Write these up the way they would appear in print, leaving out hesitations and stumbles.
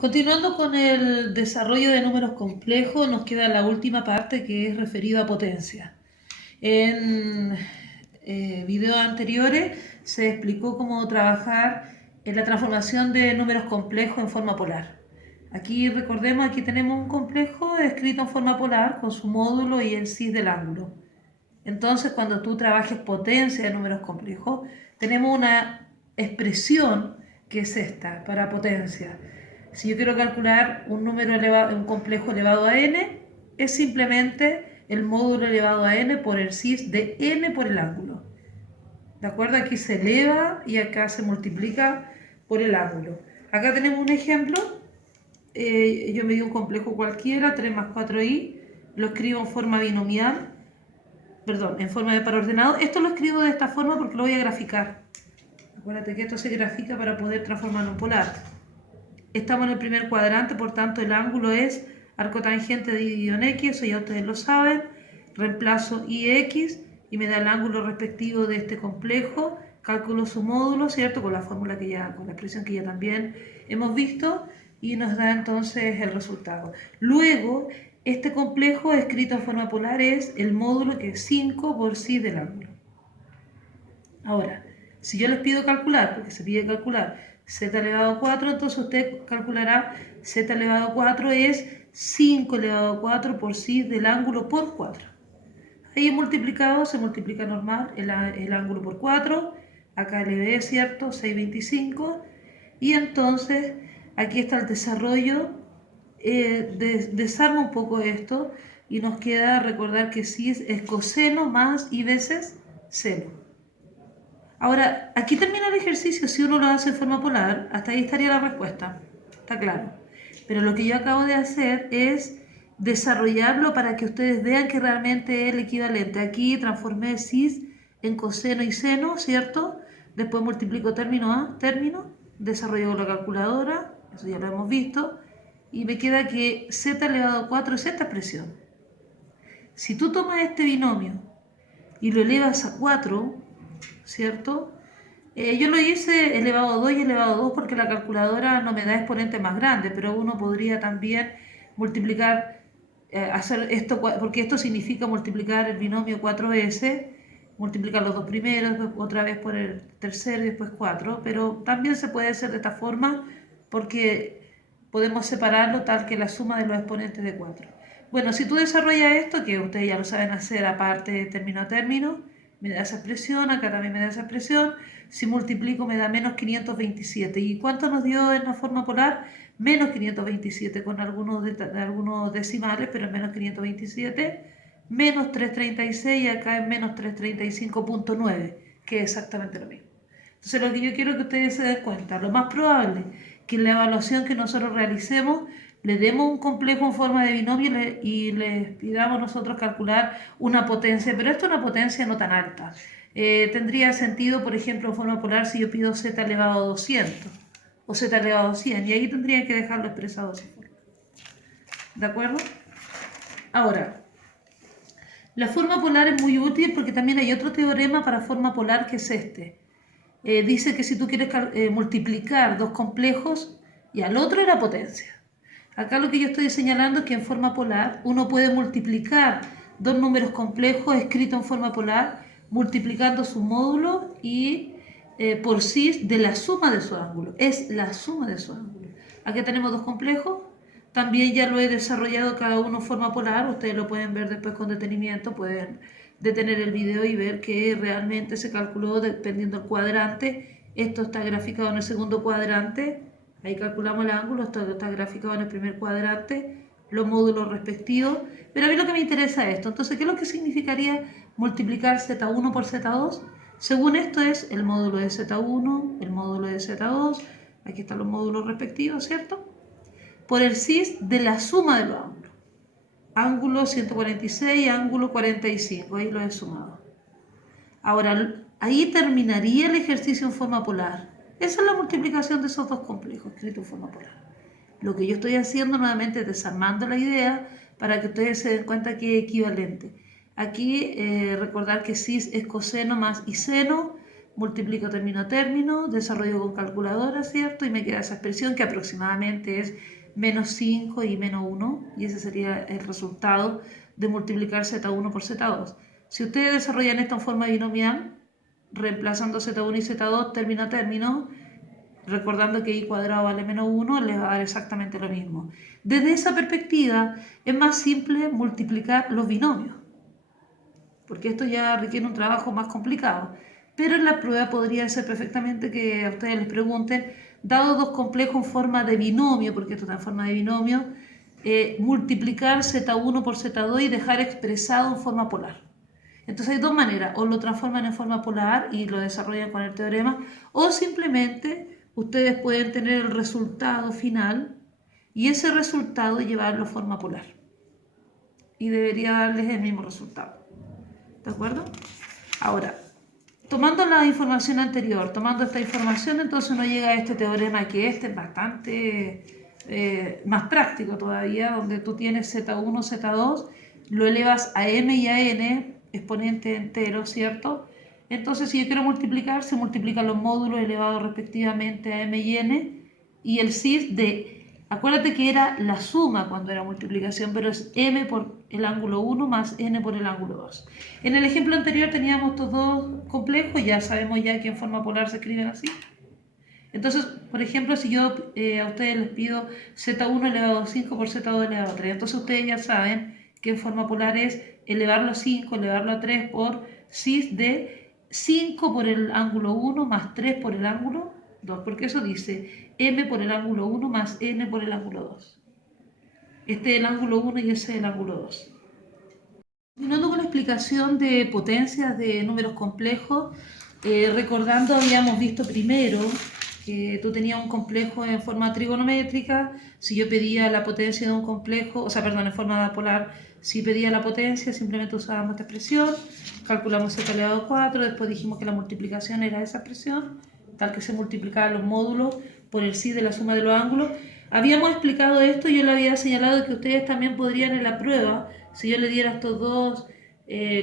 Continuando con el desarrollo de números complejos, nos queda la última parte que es referida a potencia. En videos anteriores se explicó cómo trabajar en la transformación de números complejos en forma polar. Aquí recordemos, aquí tenemos un complejo escrito en forma polar con su módulo y el cis del ángulo. Entonces, cuando tú trabajes potencia de números complejos, tenemos una expresión que es esta, para potencia. Si yo quiero calcular un número elevado, un complejo elevado a n, es simplemente el módulo elevado a n por el cis de n por el ángulo. ¿De acuerdo? Aquí se eleva y acá se multiplica por el ángulo. Acá tenemos un ejemplo. Yo me di un complejo cualquiera, 3 más 4i, lo escribo en forma binomial, perdón, en forma de par ordenado. Esto lo escribo de esta forma porque lo voy a graficar. Acuérdate que esto se grafica para poder transformarlo en polar. Estamos en el primer cuadrante, por tanto el ángulo es arco tangente dividido en x, eso ya ustedes lo saben. Reemplazo ix y me da el ángulo respectivo de este complejo. Calculo su módulo, ¿cierto? Con la fórmula que ya, con la expresión que ya también hemos visto y nos da entonces el resultado. Luego, este complejo escrito en forma polar es el módulo que es 5 por cis del ángulo. Ahora, si yo les pido calcular, porque se pide calcular z elevado a 4, entonces usted calculará z elevado a 4 es 5 elevado a 4 por cis del ángulo por 4. Ahí multiplicado, se multiplica normal el ángulo por 4, acá elevé, ¿cierto? 625, y entonces aquí está el desarrollo, desarma un poco esto, y nos queda recordar que cis es coseno más y veces seno. Ahora, aquí termina el ejercicio, si uno lo hace en forma polar, hasta ahí estaría la respuesta, está claro. Pero lo que yo acabo de hacer es desarrollarlo para que ustedes vean que realmente es el equivalente. Aquí transformé cis en coseno y seno, ¿cierto? Después multiplico término a término, desarrollo con la calculadora, eso ya lo hemos visto, y me queda que z elevado a 4 es esta expresión. Si tú tomas este binomio y lo elevas a 4, ¿cierto? Yo lo hice elevado a 2 y elevado a 2 porque la calculadora no me da exponentes más grandes, pero uno podría también multiplicar, hacer esto, porque esto significa multiplicar el binomio 4s, multiplicar los dos primeros, después otra vez por el tercero y después 4, pero también se puede hacer de esta forma porque podemos separarlo tal que la suma de los exponentes de 4. Bueno, si tú desarrollas esto, que ustedes ya lo saben hacer aparte de término a término, me da esa expresión, acá también me da esa expresión, si multiplico me da menos 527. ¿Y cuánto nos dio en la forma polar? Menos 527 con algunos decimales, pero en menos 527, menos 336 y acá es menos 335.9, que es exactamente lo mismo. Entonces lo que yo quiero que ustedes se den cuenta, lo más probable que en la evaluación que nosotros realicemos le demos un complejo en forma de binomio y les pidamos nosotros calcular una potencia, pero esto es una potencia no tan alta. Tendría sentido, por ejemplo, en forma polar si yo pido z elevado a 200 o z elevado a 100, y ahí tendrían que dejarlo expresado así. ¿De acuerdo? Ahora, la forma polar es muy útil porque también hay otro teorema para forma polar que es este. Dice que si tú quieres multiplicar dos complejos y al otro es la potencia. Acá lo que yo estoy señalando es que en forma polar uno puede multiplicar dos números complejos escritos en forma polar multiplicando su módulo y por cis de la suma de su ángulo. Es la suma de su ángulo. Aquí tenemos dos complejos. También ya lo he desarrollado cada uno en forma polar. Ustedes lo pueden ver después con detenimiento. Pueden detener el video y ver que realmente se calculó dependiendo del cuadrante. Esto está graficado en el segundo cuadrante. Ahí calculamos el ángulo, esto está graficado en el primer cuadrante, los módulos respectivos. Pero a mí lo que me interesa es esto. Entonces, ¿qué es lo que significaría multiplicar z1 por z2? Según esto es el módulo de z1, el módulo de z2, aquí están los módulos respectivos, ¿cierto? Por el cis de la suma de los ángulos. Ángulo 146, ángulo 45, ahí lo he sumado. Ahora, ahí terminaría el ejercicio en forma polar. Esa es la multiplicación de esos dos complejos escritos en forma polar. Lo que yo estoy haciendo nuevamente es desarmando la idea para que ustedes se den cuenta que es equivalente. Aquí recordar que cis es coseno más y seno, multiplico término a término, desarrollo con calculadora, ¿cierto? Y me queda esa expresión que aproximadamente es menos 5 y menos 1, y ese sería el resultado de multiplicar z1 por z2. Si ustedes desarrollan esto en forma binomial, reemplazando z1 y z2 término a término, recordando que i cuadrado vale menos 1, les va a dar exactamente lo mismo. Desde esa perspectiva, es más simple multiplicar los binomios, porque esto ya requiere un trabajo más complicado. Pero en la prueba podría ser perfectamente que a ustedes les pregunten, dado dos complejos en forma de binomio, porque esto está en forma de binomio, multiplicar z1 por z2 y dejar expresado en forma polar. Entonces hay dos maneras, o lo transforman en forma polar y lo desarrollan con el teorema, o simplemente ustedes pueden tener el resultado final y ese resultado llevarlo a forma polar. Y debería darles el mismo resultado. ¿De acuerdo? Ahora, tomando la información anterior, tomando esta información, entonces uno llega a este teorema, que este es bastante más práctico todavía, donde tú tienes z1, z2, lo elevas a m y a n, exponente entero, ¿cierto? Entonces, si yo quiero multiplicar, se multiplican los módulos elevados respectivamente a m y n, y el cis de... Acuérdate que era la suma cuando era multiplicación, pero es m por el ángulo 1 más n por el ángulo 2. En el ejemplo anterior teníamos estos dos complejos, ya sabemos ya que en forma polar se escriben así. Entonces, por ejemplo, si yo a ustedes les pido z1 elevado a 5 por z2 elevado a 3, entonces ustedes ya saben que en forma polar es elevarlo a 5, elevarlo a 3 por cis de 5 por el ángulo 1 más 3 por el ángulo 2, porque eso dice m por el ángulo 1 más n por el ángulo 2. Este es el ángulo 1 y ese es el ángulo 2. Continuando con la explicación de potencias de números complejos, recordando habíamos visto primero que tú tenías un complejo en forma trigonométrica. Si yo pedía la potencia de un complejo, o sea, perdón, en forma polar, si pedía la potencia simplemente usábamos esta expresión, calculamos z elevado a 4, después dijimos que la multiplicación era esa expresión, tal que se multiplicaban los módulos por el sí de la suma de los ángulos. Habíamos explicado esto y yo le había señalado que ustedes también podrían en la prueba, si yo le diera estos dos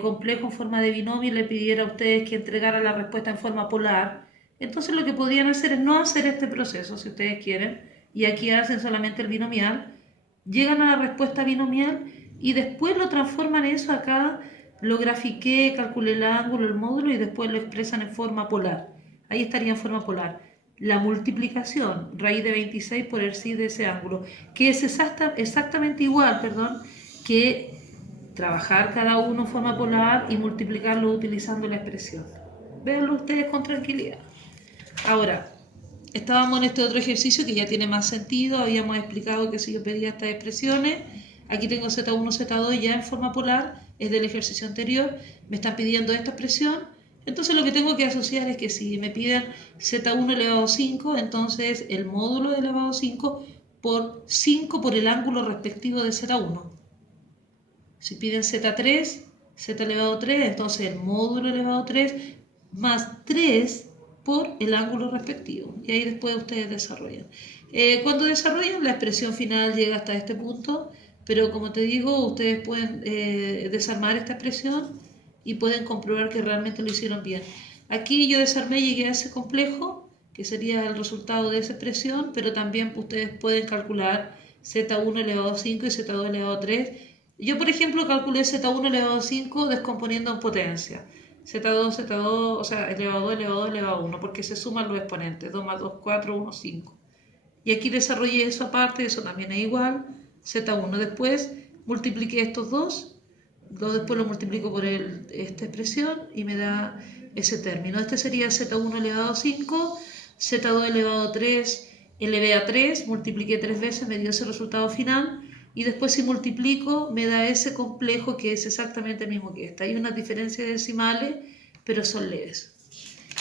complejos en forma de binomio y le pidiera a ustedes que entregaran la respuesta en forma polar, entonces lo que podrían hacer es no hacer este proceso, si ustedes quieren, y aquí hacen solamente el binomial, llegan a la respuesta binomial y después lo transforman eso acá, lo grafiqué, calculé el ángulo, el módulo y después lo expresan en forma polar. Ahí estaría en forma polar. La multiplicación, raíz de 26 por el sí de ese ángulo, que es exactamente igual, que trabajar cada uno en forma polar y multiplicarlo utilizando la expresión. Véanlo ustedes con tranquilidad. Ahora, estábamos en este otro ejercicio que ya tiene más sentido. Habíamos explicado que si yo pedía estas expresiones, aquí tengo z1, z2 ya en forma polar, es del ejercicio anterior, me están pidiendo esta expresión. Entonces lo que tengo que asociar es que si me piden z1 elevado a 5, entonces el módulo elevado a 5 por 5 por el ángulo respectivo de z1. Si piden z3, z elevado a 3, entonces el módulo elevado a 3 más 3 por el ángulo respectivo. Y ahí después ustedes desarrollan. Cuando desarrollan, la expresión final llega hasta este punto, pero como te digo, ustedes pueden desarmar esta expresión y pueden comprobar que realmente lo hicieron bien. Aquí yo desarmé y llegué a ese complejo, que sería el resultado de esa expresión, pero también ustedes pueden calcular z1 elevado a 5 y z2 elevado a 3. Yo, por ejemplo, calculé z1 elevado a 5 descomponiendo en potencia. Z2, Z2, o sea, elevado a 2, elevado a 2, elevado a 1, porque se suman los exponentes. 2 más 2, 4, 1, 5. Y aquí desarrollé eso aparte, eso también es igual. Z1. Después multipliqué estos dos. Después lo multiplico por esta expresión y me da ese término. Este sería Z1 elevado a 5, Z2 elevado a 3, elevé a 3, multipliqué 3 veces, me dio ese resultado final. Y después si multiplico me da ese complejo que es exactamente el mismo que este. Hay unas diferencias decimales, pero son leves.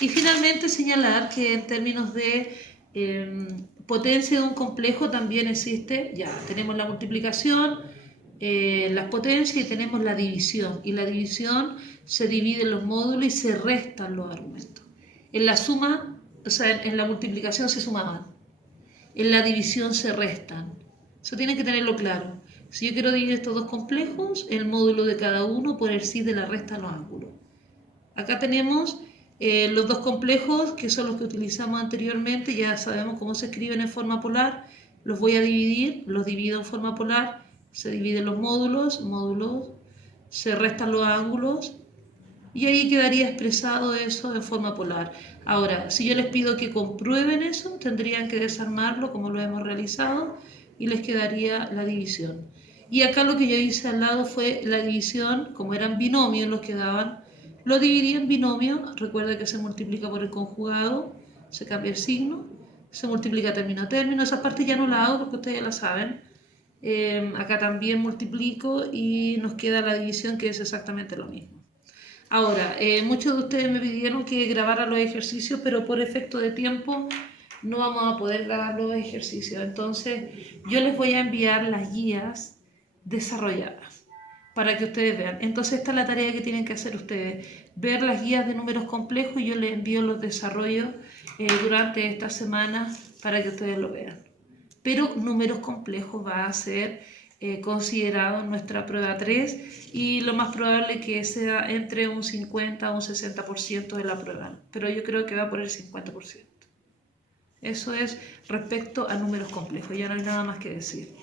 Y finalmente señalar que en términos de potencia de un complejo también existe, ya tenemos la multiplicación, las potencias y tenemos la división. Y la división se divide en los módulos y se restan los argumentos. En la suma, o sea, en la multiplicación se sumaban, en la división se restan. Eso tienen que tenerlo claro. Si yo quiero dividir estos dos complejos, el módulo de cada uno por el sí de la resta de los ángulos. Acá tenemos Los dos complejos, que son los que utilizamos anteriormente, ya sabemos cómo se escriben en forma polar. Los voy a dividir, los divido en forma polar, se dividen los módulos, se restan los ángulos y ahí quedaría expresado eso en forma polar. Ahora, si yo les pido que comprueben eso, tendrían que desarmarlo como lo hemos realizado y les quedaría la división. Y acá lo que yo hice al lado fue la división, como eran binomios los que daban, lo dividí en binomio. Recuerda que se multiplica por el conjugado, se cambia el signo, se multiplica término a término. Esa parte ya no la hago porque ustedes ya la saben. Acá también multiplico y nos queda la división, que es exactamente lo mismo. Ahora, muchos de ustedes me pidieron que grabara los ejercicios, pero por efecto de tiempo no vamos a poder grabar los ejercicios. Entonces, yo les voy a enviar las guías desarrolladas para que ustedes vean. Entonces, esta es la tarea que tienen que hacer ustedes: ver las guías de números complejos, y yo les envío los desarrollos durante esta semana para que ustedes lo vean. Pero números complejos va a ser considerado en nuestra prueba 3 y lo más probable que sea entre un 50 a un 60% de la prueba, pero yo creo que va por el 50%. Eso es respecto a números complejos, ya no hay nada más que decir.